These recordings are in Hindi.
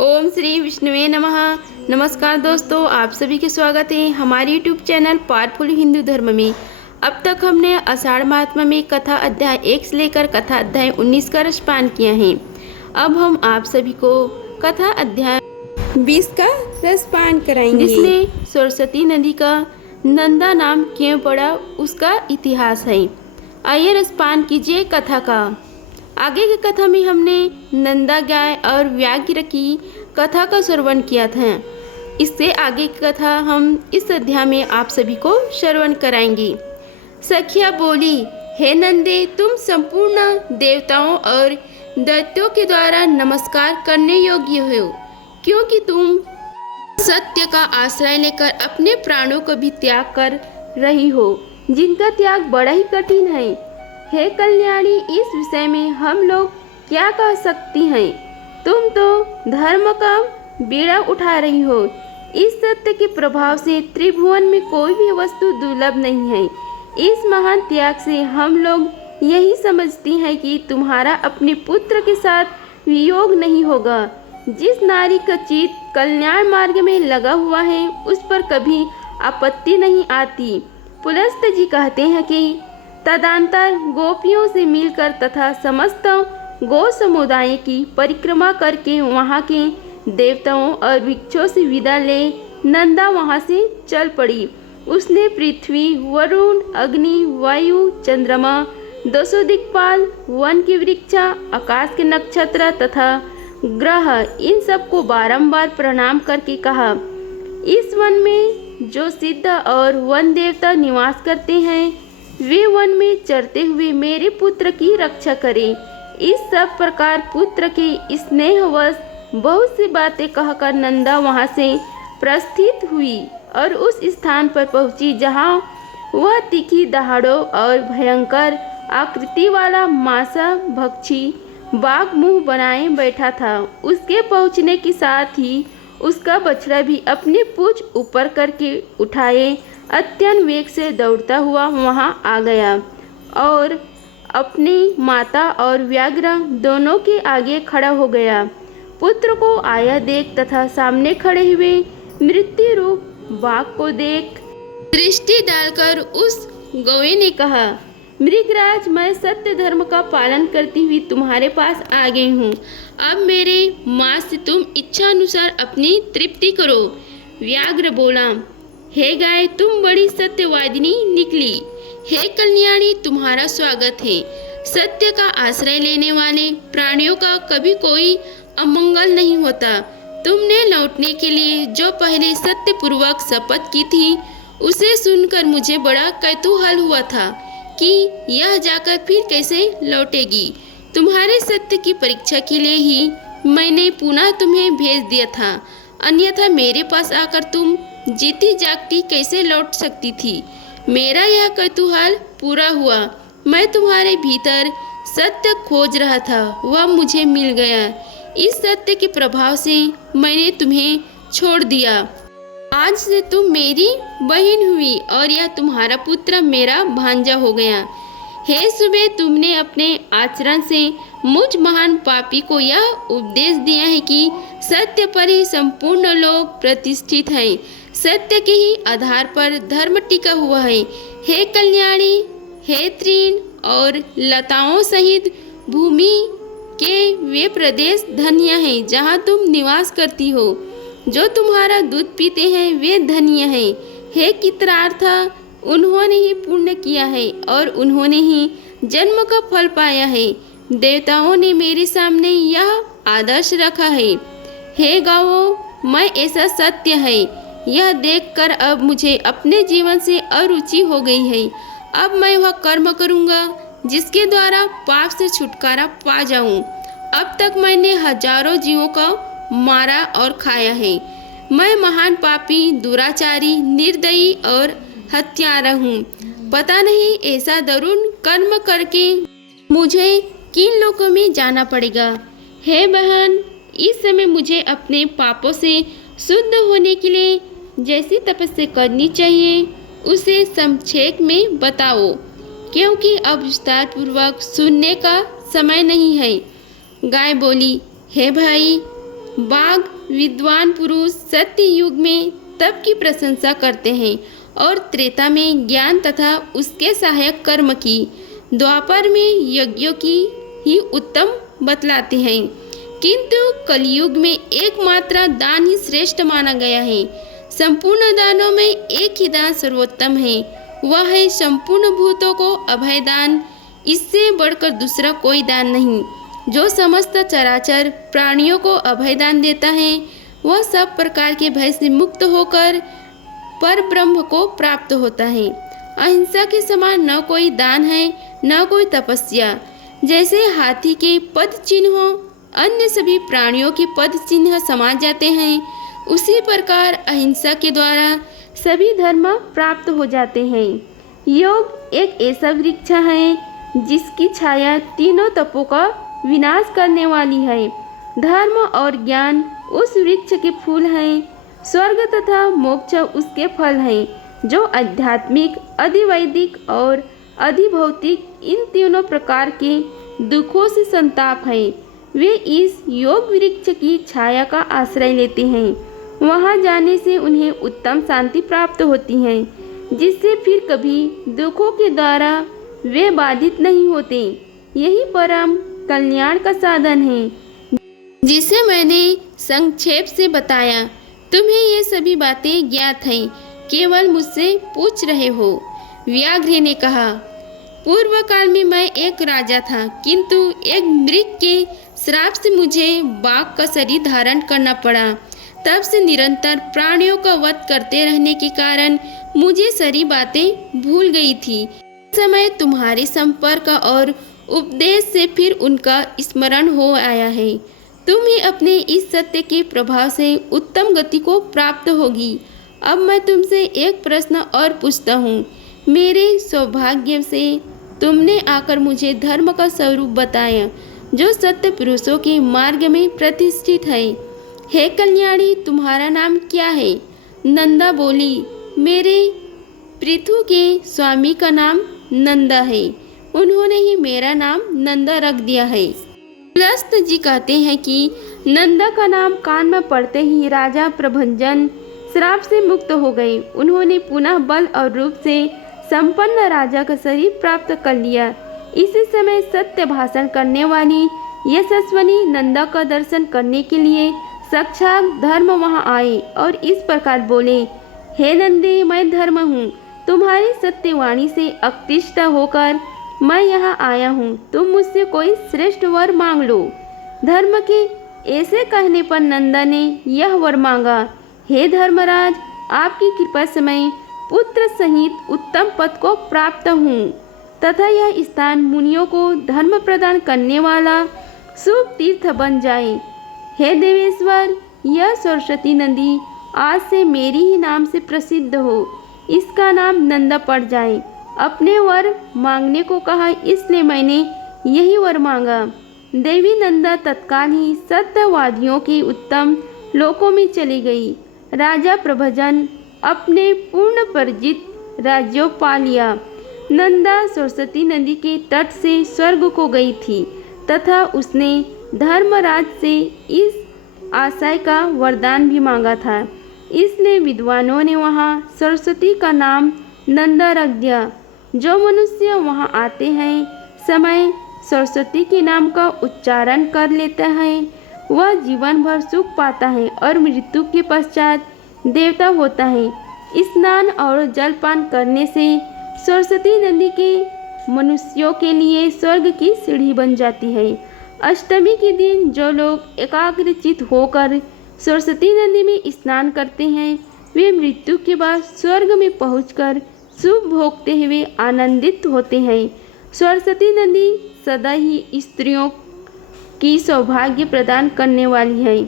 ओम श्री विष्णुवे नमः। नमस्कार दोस्तों, आप सभी के स्वागत है हमारे यूट्यूब चैनल पावरफुल हिंदू धर्म में। अब तक हमने आषाढ़ महात्मा में कथा अध्याय 1 से लेकर कथा अध्याय 19 का रसपान किया है। अब हम आप सभी को कथा अध्याय 20 का रसपान कराएंगे, जिसमें सरस्वती नदी का नंदा नाम क्यों पड़ा उसका इतिहास है। आइए रसपान कीजिए कथा का। आगे की कथा में हमने नंदा गाय और व्याघ्र की कथा का श्रवण किया था। इससे आगे की कथा हम इस अध्याय में आप सभी को श्रवण कराएंगे। सखिया बोली, हे नंदे, तुम संपूर्ण देवताओं और दैत्यों के द्वारा नमस्कार करने योग्य हो, क्योंकि तुम सत्य का आश्रय लेकर अपने प्राणों को भी त्याग कर रही हो, जिनका त्याग बड़ा ही कठिन है। हे कल्याणी, इस विषय में हम लोग क्या कह सकती हैं? तुम तो धर्म का बीड़ा उठा रही हो। इस सत्य के प्रभाव से त्रिभुवन में कोई भी वस्तु दुर्लभ नहीं है। इस महान त्याग से हम लोग यही समझती हैं कि तुम्हारा अपने पुत्र के साथ वियोग नहीं होगा। जिस नारी का चित कल्याण मार्ग में लगा हुआ है, उस पर कभी आपत्ति नहीं आती। पुलस्त जी कहते हैं कि तदंतर गोपियों से मिलकर तथा समस्त गौ समुदाय की परिक्रमा करके वहाँ के देवताओं और वृक्षों से विदा ले नंदा वहाँ से चल पड़ी। उसने पृथ्वी, वरुण, अग्नि, वायु, चंद्रमा, 200 दिक्पाल, वन के वृक्ष, आकाश के नक्षत्र तथा ग्रह, इन सबको बारंबार प्रणाम करके कहा, इस वन में जो सिद्ध और वन देवता निवास करते हैं, वे वन में चरते हुए मेरे पुत्र की रक्षा करें। इस सब प्रकार पुत्र के स्नेहवश बहुत सी बातें कहकर नंदा वहाँ से प्रस्थित हुई और उस स्थान पर पहुँची जहाँ वह तीखी दहाड़ों और भयंकर आकृति वाला मांसा भक्षी बाघ मुंह बनाए बैठा था। उसके पहुँचने के साथ ही उसका बछड़ा भी अपनी पूंछ ऊपर करके उठाए अत्यंत वेग से दौड़ता हुआ वहां आ गया और अपनी माता और व्याघ्र दोनों के आगे खड़ा हो गया। पुत्र को आया देख तथा सामने खड़े हुए मृत्यु रूप बाघ को देख दृष्टि डालकर उस गौए ने कहा, मृगराज, मैं सत्य धर्म का पालन करती हुई तुम्हारे पास आ गई हूँ। अब मेरे माँ से तुम इच्छा अनुसार अपनी तृप्ति करो। व्याघ्र बोला, हे गाय, तुम बड़ी सत्यवादिनी निकली। हे कल्याणी, तुम्हारा स्वागत है। सत्य का आश्रय लेने वाले प्राणियों का कभी कोई अमंगल नहीं होता। तुमने लौटने के लिए जो पहले सत्य पूर्वक शपथ की थी, उसे सुनकर मुझे बड़ा कौतूहल हुआ था कि यह जाकर फिर कैसे लौटेगी। तुम्हारे सत्य की परीक्षा के लिए ही मैंने पुनः तुम्हें भेज दिया था, अन्यथा मेरे पास आकर तुम जीती जागती कैसे लौट सकती थी। मेरा यह कौतूहल पूरा हुआ। मैं तुम्हारे भीतर सत्य खोज रहा था, वह मुझे मिल गया। इस सत्य के प्रभाव से मैंने तुम्हें छोड़ दिया। आज से तुम मेरी बहन हुई और यह तुम्हारा पुत्र मेरा भांजा हो गया। हे सुबह, तुमने अपने आचरण से मुझ महान पापी को यह उपदेश दिया है कि सत्य पर ही संपूर्ण लोग प्रतिष्ठित हैं। सत्य के ही आधार पर धर्म टिका हुआ है। हे कल्याणी, हे तृण और लताओं सहित भूमि के वे प्रदेश धन्य हैं जहाँ तुम निवास करती हो। जो तुम्हारा दूध पीते हैं वे धन्य हैं। हे कित्रार्थ, उन्होंने ही पुण्य किया है और उन्होंने ही जन्म का फल पाया है। देवताओं ने मेरे सामने यह आदर्श रखा है। हे गाओ, मैं ऐसा सत्य है, यह देखकर अब मुझे अपने जीवन से अरुचि हो गई है। अब मैं वह कर्म करूँगा जिसके द्वारा पाप से छुटकारा पा जाऊँ। अब तक मैंने हजारों जीवों को मारा और खाया है। मैं महान पापी, दुराचारी, निर्दयी और हत्यारा हूँ। पता नहीं ऐसा दारुण कर्म करके मुझे किन लोकों में जाना पड़ेगा। हे बहन, इस समय मुझे अपने पापों से शुद्ध होने के लिए जैसी तपस्या करनी चाहिए उसे संक्षेप में बताओ, क्योंकि अब विस्तार पूर्वक सुनने का समय नहीं है। गाय बोली, हे भाई, बाघ विद्वान पुरुष सत्य युग में तप की प्रशंसा करते हैं और त्रेता में ज्ञान तथा उसके सहायक कर्म की, द्वापर में यज्ञों की ही उत्तम बतलाते हैं, किंतु कलयुग में एकमात्र दान ही श्रेष्ठ माना गया है। संपूर्ण दानों में एक ही दान सर्वोत्तम है, वह है संपूर्ण भूतों को अभय दान। इससे बढ़कर दूसरा कोई दान नहीं। जो समस्त चराचर प्राणियों को अभय दान देता है वह सब प्रकार के भय से मुक्त होकर पर ब्रह्म को प्राप्त होता है। अहिंसा के समान न कोई दान है न कोई तपस्या। जैसे हाथी के पद चिन्हों अन्य सभी प्राणियों के पद चिन्ह समा जाते हैं, उसी प्रकार अहिंसा के द्वारा सभी धर्म प्राप्त हो जाते हैं। योग एक ऐसा वृक्ष है जिसकी छाया तीनों तपों का विनाश करने वाली है। धर्म और ज्ञान उस वृक्ष के फूल हैं, स्वर्ग तथा मोक्ष उसके फल हैं, जो आध्यात्मिक, अधिवैदिक और अधिभौतिक इन तीनों प्रकार के दुखों से संताप है। वे इस योग वृक्ष की छाया का आश्रय लेते हैं। वहां जाने से उन्हें उत्तम शांति प्राप्त होती है, जिससे फिर कभी दुखों के द्वारा वे बाधित नहीं होते। यही परम कल्याण का साधन है जिसे मैंने संक्षेप से बताया। तुम्हें ये सभी बातें ज्ञात हैं, केवल मुझसे पूछ रहे हो। व्याघ्र ने कहा, पूर्व काल में मैं एक राजा था, किंतु एक मृग के श्राप से मुझे बाघ का शरीर धारण करना पड़ा। तब से निरंतर प्राणियों का वध करते रहने के कारण मुझे सारी बातें भूल गई थी। इस समय तुम्हारे संपर्क और उपदेश से फिर उनका स्मरण हो आया है। तुम्हें अपने इस सत्य के प्रभाव से उत्तम गति को प्राप्त होगी। अब मैं तुमसे एक प्रश्न और पूछता हूँ। मेरे सौभाग्य से तुमने आकर मुझे धर्म का स्वरूप बताया, जो सत्य पुरुषों के मार्ग में प्रतिष्ठित है। हे कल्याणी, तुम्हारा नाम क्या है? नंदा बोली, मेरे पृथु के स्वामी का नाम नंदा है, उन्होंने ही मेरा नाम नंदा रख दिया है। पुलस्त जी कहते हैं कि नंदा का नाम कान में पड़ते ही राजा प्रभंजन श्राप से मुक्त हो गए। उन्होंने पुनः बल और रूप से संपन्न राजा का शरीर प्राप्त कर लिया। इसी समय सत्य भाषण करने वाली यशस्वनी नंदा का दर्शन करने के लिए साक्षात धर्म वहां आए और इस प्रकार बोले, हे नंदे, मैं धर्म हूँ। तुम्हारी सत्यवाणी से अक्तिष्ट होकर मैं यहाँ आया हूँ। तुम मुझसे कोई श्रेष्ठ वर मांग लो। धर्म के ऐसे कहने पर नंदा ने यह वर मांगा, हे धर्मराज, आपकी कृपा से मैं पुत्र सहित उत्तम पद को प्राप्त हूँ तथा यह स्थान मुनियों को धर्म प्रदान करने वाला शुभ तीर्थ बन जाए। हे देवेश्वर, यह सरस्वती नदी आज से मेरी ही नाम से प्रसिद्ध हो, इसका नाम नंदा पड़ जाए। अपने वर मांगने को कहा, इसलिए मैंने यही वर मांगा। देवी नंदा तत्काल ही सत्यवादियों के उत्तम लोकों में चली गई। राजा प्रभजन अपने पूर्ण परिचित राज्यों पा लिया। नंदा सरस्वती नदी के तट से स्वर्ग को गई थी तथा उसने धर्मराज से इस आशय का वरदान भी मांगा था। इसलिए विद्वानों ने वहाँ सरस्वती का नाम नंदा रख दिया। जो मनुष्य वहाँ आते हैं समय सरस्वती के नाम का उच्चारण कर लेता है, वह जीवन भर सुख पाता है और मृत्यु के पश्चात देवता होता है। स्नान और जलपान करने से सरस्वती नदी के मनुष्यों के लिए स्वर्ग की सीढ़ी बन जाती है। अष्टमी के दिन जो लोग एकाग्रचित होकर सरस्वती नदी में स्नान करते हैं, वे मृत्यु के बाद स्वर्ग में पहुंचकर सुख भोगते हुए आनंदित होते हैं। सरस्वती नदी सदा ही स्त्रियों की सौभाग्य प्रदान करने वाली है।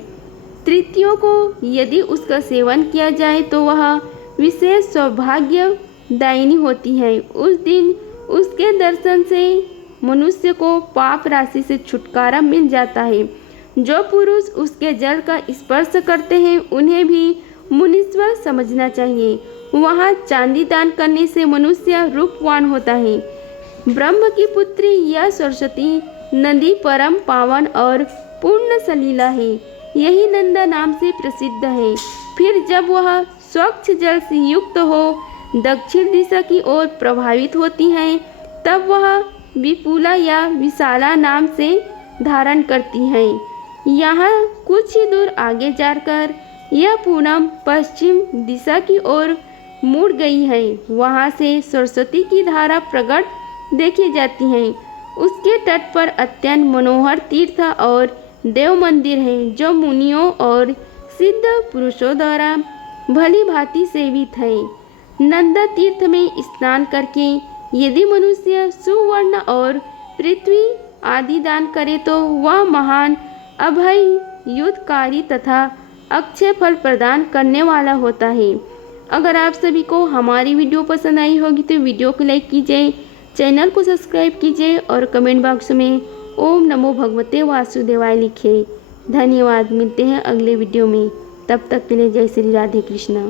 तृतीयों को यदि उसका सेवन किया जाए तो वह विशेष सौभाग्य दायिनी होती है। उस दिन उसके दर्शन से मनुष्य को पाप राशि से छुटकारा मिल जाता है। जो पुरुष उसके जल का स्पर्श करते हैं उन्हें भी मुनीश्वर समझना चाहिए। वहाँ चांदी दान करने से मनुष्य रूपवान होता है। ब्रह्म की पुत्री यह सरस्वती नदी परम पावन और पूर्ण सलीला है। यही नंदा नाम से प्रसिद्ध है। फिर जब वह स्वच्छ जल से युक्त हो दक्षिण दिशा की ओर प्रवाहित होती हैं, तब वह विपुला या विशाला नाम से धारण करती हैं। यहाँ कुछ ही दूर आगे जाकर यह पूनम पश्चिम दिशा की ओर मुड़ गई है। वहाँ से सरस्वती की धारा प्रकट देखी जाती है। उसके तट पर अत्यंत मनोहर तीर्थ और देव मंदिर हैं, जो मुनियों और सिद्ध पुरुषों द्वारा भली भांति सेवित है। नंदा तीर्थ में स्नान करके यदि मनुष्य सुवर्ण और पृथ्वी आदि दान करे तो वह महान अभय युद्धकारी तथा अक्षय फल प्रदान करने वाला होता है। अगर आप सभी को हमारी वीडियो पसंद आई होगी तो वीडियो को लाइक कीजिए, चैनल को सब्सक्राइब कीजिए और कमेंट बॉक्स में ओम नमो भगवते वासुदेवाय लिखें। धन्यवाद। मिलते हैं अगले वीडियो में, तब तक के लिए जय श्री राधे कृष्णा।